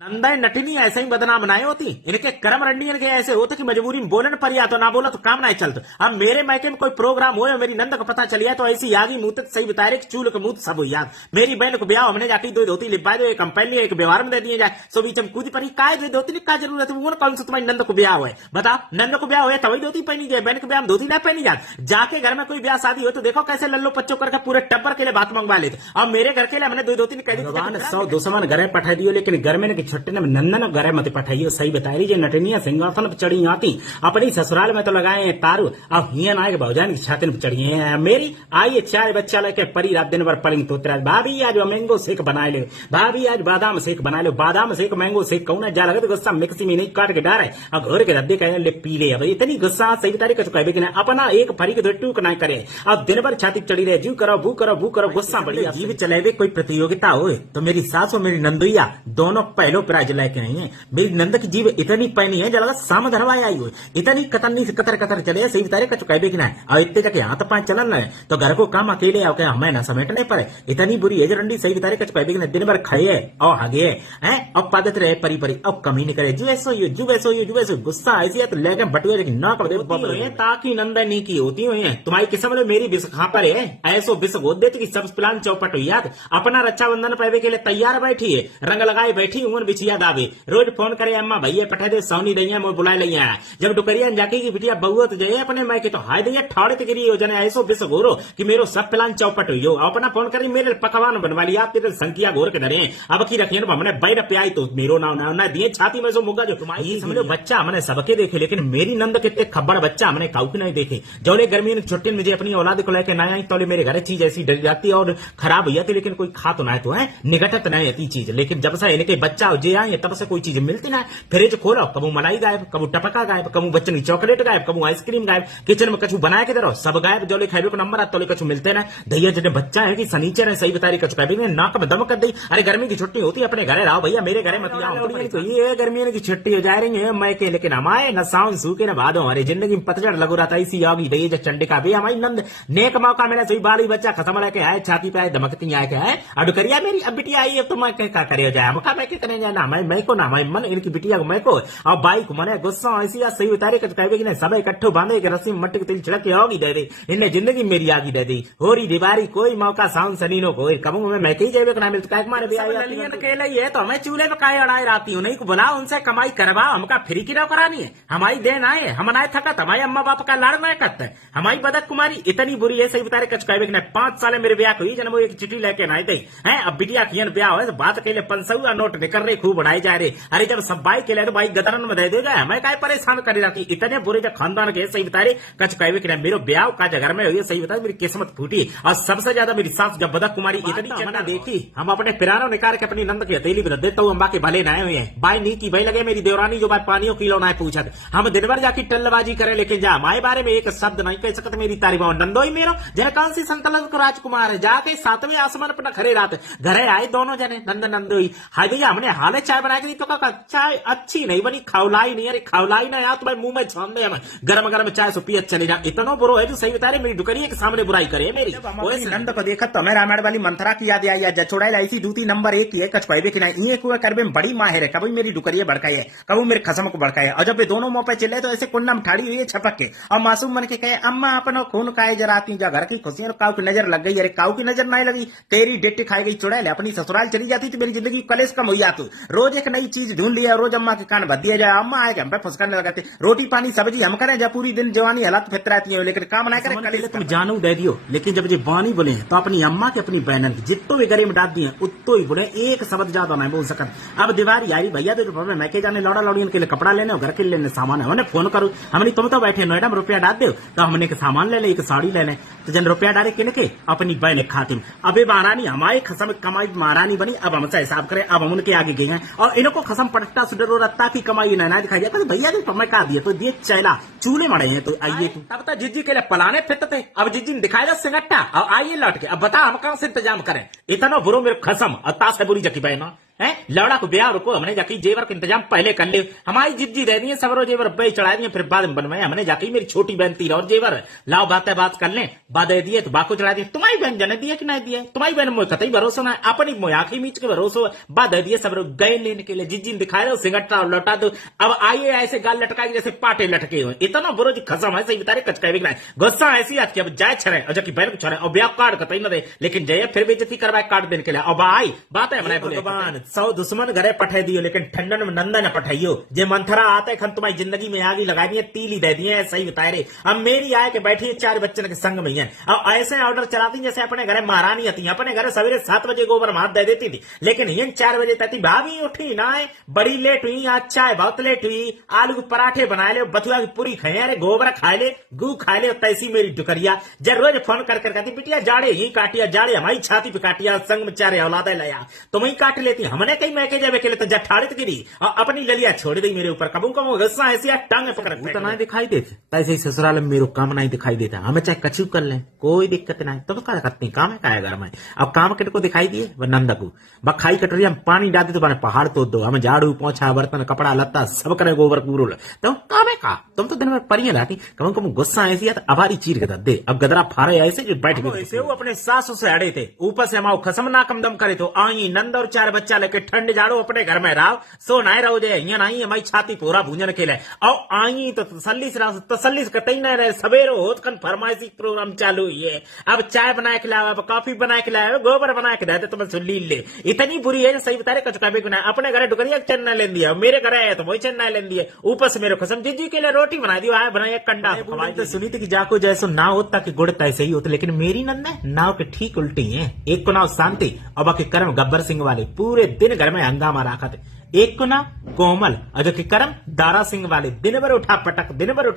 नंदा नटिनी ऐसे ही बदनाम बनाए होती, इनके कर्म रंडी इनके ऐसे होते कि मजबूरी में बोले न पर या तो ना बोला तो काम ना चलते। अब मेरे मायके में कोई प्रोग्राम हो या मेरी नंद को पता चलिया तो ऐसी यागी मुंह सही बता रहे चूल के मुंह सब हो याद। मेरी बहन को ब्याह हमने जाके दो धोती लिपा दो, एक कंपनी एक व्यवहार में दे दिए जाए सो बीच में कूदी पड़ी काय जो धोती का जरूरत है। वो कौन सा तुम्हारी नंद को ब्याह हुआ है बताओ? नंद को ब्याह हुआ तभी धोती पहनी जाए, बहन के ब्याह में धोती ना पहनी जाए। जाके घर में कोई ब्याह शादी हो तो देखो कैसे लल्लो पच्चो करके पूरे टब्बर के लिए बात मंगवा लेते। अब मेरे घर के लिए हमने दो धोती कह दी 100-200 घर पठा दियो, लेकिन घर में छुट्टी में नंदन गरे मत पठाइयो। सही बता रही जो नटनिया सिंहासन पर चढ़ी आती अपनी ससुराल में तो लगाए तारू, अब हिया ना के भौजान की छाती पर चढ़ी है। मेरी आई चार बच्चा लेके परी रात दिन भर पलंग तोतरा। भाभी आज मैंगो शेक बना ले, भाभी आज बादाम शेक बना लो। बादाम शेक मैंगो शेक कौन जा लगे तो गुस्सा मिक्सी में नहीं काट के डाल है और घर के रद्दे कहे ले पी ले। अब इतनी गुस्सा सही बता रही कहे कि अपना एक फरी के टूक ना करे। अब दिन भर छाती चढ़ी रहे जू करो भू करो भू करो गुस्सा बढ़िया। जीव चलेवे कोई प्रतियोगिता हो तो मेरी सास और मेरी नंदुइया दोनों पहलो प्राइज लेके नहीं है। मेरी नंद की जीव इतनी पैनी है जला साम धरवाई आई हुई, इतनी कतरनी से कतर कतर चले सही तारे का चुकाए भी ना और इतने जाके हाथ पांच चलन रहे तो घर को काम अकेले आओ क्या हमें ना समेटने पड़े। इतनी बुरी है रंडी सही तारे का चुकाए भी दिन भर खाए और हगे हैं अब पादत रहे परी परी अब कमी नहीं करे। जुए गुस्सा ऐसी है तो लेके बटुए लेकिन ना कर दे ताकि नंदनी की होती हुई है। तुम्हारी किस्म में मेरी बिस खा पर है ऐसो बिस गोद देती कि सब प्लान चौपट हुई याद। अपना रक्षाबंधन पावे के लिए तैयार बैठी है, रंग लगाए बैठी उमर बिछिया दावे, रोज फोन करे अम्मा भैया पठा दे सौनी दैया मोर बुलाए लिया। जब डुकरिया जाके की बिटिया बहु तो जाए अपने मायके तो हाय दैया ठाड़े ते गिरी हो जाने ऐसो बिस गोरो कि मेरो सब प्लान चौपट हुई हो। अपना फोन करी मेरे पकवान बनवा लिया आप तेरे संख्या घोर के धरे अब की रखिए ना हमने बैठ प्याई तो मेरो नाम ना दिए छाती में सो मुग्गा जो तुम्हारी समझो बच्चा हमने सबके देखे लेकिन मेरी नंद कितने खबर बच्चा हमने काउ की नहीं देखे। जौले गर्मी में छुट्टी में मुझे अपनी औलाद को लेकर ना आई तो मेरे घर चीज ऐसी डर जाती और खराब हो जाती लेकिन कोई खा तो ना तो है निगटत नहीं आती चीज। लेकिन जब से इनके बच्चा जे आए तब से कोई चीज मिलती ना। फ्रिज खोलो कबू मलाई गायब, कबू टपका गायब, कबू बच्चन की चॉकलेट गायब, कबू आइसक्रीम गायब, किचन में कछु बनाए के दरो सब गायब। जौले खाइबे को नंबर आते कछु मिलते ना। दैया जने बच्चा है कि सनीचर है सही बता रही कछु खाइबे नाक में दम कर दी। अरे गर्मी की छुट्टी होती है अपने घरे रहो भैया मेरे घरे मत आओ। तो ये गर्मी की छुट्टी हो जा रही है मैं के लेकिन हमारे न साउन सूखे न भादो हमारी जिंदगी में पतझड़ लगो रहा था इसी आगी दैया जब चंडिका भी हमारी नंद नेक मौका मेरा सही बाली बच्चा खत्म लेके आए छाती पे आए धमकती आए के आए अड करिया मेरी अब बिटिया आई है तो मैं क्या करे जाए हम मैं क्या करें जाना मैं को ना मैं मन इनकी बिटिया को मैं को और बाई को मने गुस्सा ऐसी या सही उतारे कच कहवे कि नहीं सब इकट्ठो बांधे के रस्सी में मट्टी के तेल छिड़क के होगी दे दे इन्हें जिंदगी मेरी आगी दे दी होरी दीवारी कोई मौका साउन सनीनो कोई कबू में मैं कही जावे ना मिलता है मारे भी आई तो केला ही है तो हमें चूल्हे पे काय अड़ाए रहती हूं नहीं को बुला उनसे कमाई करवा हमका फ्री की रहो करानी है हमारी देन आए हम आए थकत हमारे अम्मा बाप का लाड़ में करते है हमारी बदक कुमारी इतनी बुरी है सही उतारे कच कहवे कि नहीं 5 साल मेरे ब्याह हुई जन वो एक चिट्ठी लेके ना दे है अब बिटिया की ब्याह हो बात के लिए 500 नोट निकल रहे खूब बढ़ाई जा रहे। अरे जब सब बाई के लिए तो भाई गदरन में दे देगा मैं काय परेशान कर रही इतने बुरे जो खानदान के सही बता रहे कच कहवे कि मेरे ब्याह का घर में हुई सही बता मेरी किस्मत फूटी और सबसे ज्यादा मेरी सास जब बदक कुमारी इतनी चंदा देखी हम अपने पिरानो निकाल के अपनी नंद की हथेली पर देता हूँ अम्बा के भले नए हुए हैं बाई नी की भाई लगे मेरी देवरानी जो बात पानियों किलो ना पूछा हम दिन भर जाके टल्लबाजी करे लेकिन जा हमारे बारे में एक शब्द नहीं कह सकते मेरी तारीफ नंदो ही मेरो जन कौन सी संतलन को राजकुमार है जाके 7वें आसमान पर खड़े रात घरे आए दोनों जने नंद नंदो ही हाय भैया हमने हाले चाय बना के दी तो का चाय अच्छी नहीं बनी खौलाई नहीं अरे खौलाई ना यार तुम्हारे मुंह में छान दे हमें गरम गरम चाय सो पियत चले जा इतना बुरो है जो सही बता रहे मेरी दुकरिया के सामने बुराई करे मेरी नंद को देखा तो मैं रामायण वाली मंत्रा की याद आई छोड़ा ऐसी दूती नंबर 1 की है कच कहवे कि नहीं ये कुआ करबे में बड़ी माहिर है कभी मेरी दुकरिया भड़काई है कभी मेरे खसम को भड़काई है और जब दोनों मुंह पे चले तो ऐसे कुंडम ठाड़ी हुई है छपक के और मासूम मन के कहे अम्मा अपनो खून खाए जराती जा घर की खुशियां काऊ की नजर लग गई अरे काऊ की नजर नहीं लगी तेरी डेट खाई गई चुड़ैल अपनी ससुराल चली जाती तो मेरी जिंदगी कलेश कम हो जाती रोज एक नई चीज ढूंढ लिया रोज अम्मा के कान भर दिया जाए अम्मा आए हम पे फुसकाने लगाते रोटी पानी सब्जी हम करें जब पूरी दिन जवानी हालत फितराती है लेकिन काम ना करे कलेश तुम जानू दे दियो लेकिन जब जो बानी बोले तो अपनी अम्मा के अपनी बहन की जितो भी गले में डाल दिए उतो ही बोले एक शब्द ज्यादा नहीं बोल सकत। अब दीवार यारी भैया तो मैं के जाने लौड़ा लौड़ियन के लिए कपड़ा लेने घर के लेने सामान है हमने फोन करूँ हमने तुम तो बैठे नोएडा में रुपया डाल दो तो हमने सामान ले ले एक साड़ी ले लें तो जन रुपया डाले किन के अपनी बहन खातिम अबे महारानी हमारी खसम कमाई महारानी बनी अब हमसे हिसाब करे अब हम उनके आगे गए हैं और इनको खसम पटकता सुडरो रत्ता की कमाई ना दिखाई जाता भैया की मैं कहा दिया तो दिए चैला चूल्हे मड़े हैं तो आइए तब तक जिज्जी के लिए पलाने फिरते अब जिज्जी ने दिखाया सिंगट्टा और आइए लौट के अब बता हम कहां से इंतजाम करें इतना बुरो मेरे खसम और ताश है बुरी जकी बहना है लौड़ा को ब्याह रुको, हमने जाके जेवर का इंतजाम पहले कर ले। हमारी जिद्दी दे दी है सवरो जेवर पे चढ़ा दिए, फिर बाद में बनवाए। हमने जाके मेरी छोटी बहन तीर और जेवर लाओ बात कर ले, बाद दे दिए तो बाको चढ़ा दिए। तुम्हारी बहन जने दिए कि नहीं दिए? तुम्हारी बहन मोह कतई भरोसा ना, अपनी मोयाखी मीच के भरोसा बाद दे दिए। सब गए लेने के लिए जिज्जी दिखाए दो सिंगट्टा और लौटा दो। अब आइए ऐसे गाल लटकाए जैसे पाटे लटके हुए, इतना बुरो जी खसम है सही बता रहे कचकाई बिगड़ा गुस्सा ऐसी आज की अब जाए छरे और जबकि बहन को छरे और ब्याह कार्ड कतई न दे, लेकिन जय फिर बेइज्जती करवाए कार्ड देने के लिए। और भाई बात है हमने भगवान 100 दुश्मन घरे पठे दियो, लेकिन ठंडन में नंदा न पठाइयो। जे मंथरा आते खन तुम्हारी जिंदगी में आगी लगाई दिए, तीली दे दिए, सही बता रहे। अब मेरी आए के बैठी है 4 बच्चन के संग में है, अब ऐसे ऑर्डर चलाती जैसे अपने घरे महारानी आती है। अपने घरे सवेरे 7 बजे गोबर भात दे देती थी, लेकिन ये 4 बजे तक भाभी उठी ना है, बड़ी लेट हुई, अच्छा है बहुत लेट हुई। आलू के पराठे बनाए ले, बथुआ की पूरी खाए, अरे गोबर खाए ले, गू खाए ले। तैसी मेरी डुकरिया जब रोज फोन कर कहती बिटिया जाड़े ही काटिया, जाड़े हमारी छाती पे काटिया, संग में 4 औलादे लाया तुम ही काट लेती। हमने कहीं मैके जावे के लिए तो जठाड़ित गिरी और अपनी ललिया छोड़ दी मेरे ऊपर। कबू कबू गुस्सा ऐसी टांगे पकड़ तो नहीं दिखाई देते, तैसे ससुराल में मेरे काम नहीं दिखाई देता। हमें चाहे कछु कर ले कोई दिक्कत नहीं, तो क्या करती काम है का घर में। अब काम किट को दिखाई दिए वह नंदा को बखाई कटोरिया में पानी डाल दे तो बने पहाड़ तोड़ दो। हमें झाड़ू पोछा बर्तन कपड़ा लत्ता सब करे गोबर कूरो, तो काम है का। तुम तो दिन में परियां लाती कम कम गुस्सा ऐसी तो अभारी चीर के दे। अब गदरा फारे ऐसे जो बैठ गए ऐसे वो अपने सासू से अड़े थे, ऊपर से हमारा खसम ना कम दम करे तो आई नंद और 4 बच्चा लेके ठंड जाड़ो अपने घर में रहो, सो नाय रहो जे यहाँ नहीं हमारी छाती पूरा भूंजन के लिए। और आई तो तसल्ली से रहो, तसल्ली से कतई नहीं रहे। सवेरो होत कन फरमाइशी प्रोग्राम चालू हुई है, अब चाय बना के लाओ, अब कॉफी बना के लाओ, गोबर बना के दे तो मैं सुन ली ले। इतनी बुरी है सही बता रहे कचकाबी गुना। अपने घरे डुकरिया चन्ना ले दिया, मेरे घर आया तो वही चन्ना ले दिए, ऊपर से मेरे कसम जीजी के लिए रोटी बना दी, आया बनाया कंडा। तो सुनी थी कि जाको जैसो ना होता कि गुड़ तैसे ही होता, लेकिन मेरी नंदा नाव के ठीक उल्टी है। एक को नाव शांति और बाकी कर्म गब्बर सिंह वाले पूरे दिन घर में हंगामा रखा थे। एक को ना कोमल और जो कि कर्म दारा सिंह वाले दिन भर उठा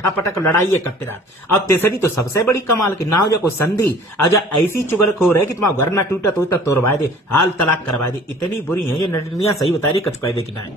पटक लड़ाई करते रहा। अब तीसरी तो सबसे बड़ी कमाल की नाव जो को संधि अजा ऐसी चुगलखोर है कि तुम्हारा घर ना टूटा तो तोड़वा दे, हाल तलाक करवा दे। इतनी बुरी है ये नडनिया सही बता रही कचुकाई दे कि ना।